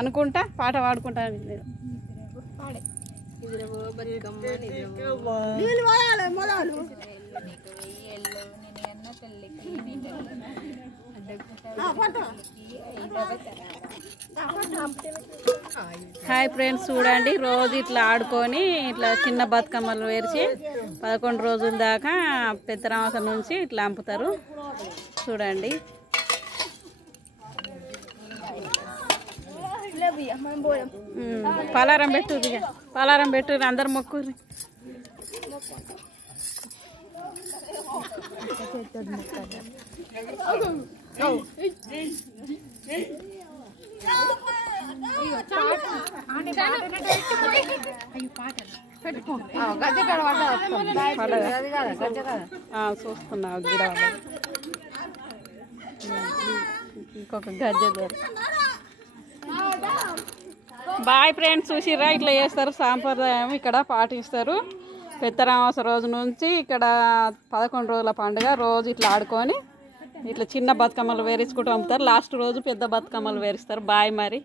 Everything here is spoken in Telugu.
అనుకుంటా పాట పాడుకుంటా హాయ్ ఫ్రెండ్స్, చూడండి రోజు ఇట్లా ఆడుకొని ఇట్లా చిన్న బతుకమ్మలు వేర్చి 11 రోజుల దాకా పెద్దరామసం నుంచి ఇట్లా అంపుతారు. చూడండి పలారం పెట్టు, పలారం పెట్టు, అందరు మొక్కుర్రి. చూస్తున్నా గిడ ఇంకొక గజ్జె బాయ్ ఫ్రెండ్స్. చూసిర్రా ఇట్లా చేస్తారు, సాంప్రదాయం ఇక్కడ పాటిస్తారు. పెద్దరామస రోజు నుంచి ఇక్కడ 11 రోజుల పండుగ. రోజు ఇట్లా ఆడుకొని ఇట్లా చిన్న బతుకమ్మలు వేరించుకుంటూ అమ్ముతారు. లాస్ట్ రోజు పెద్ద బతుకమ్మలు వేరిస్తారు. బాయ్ మరి.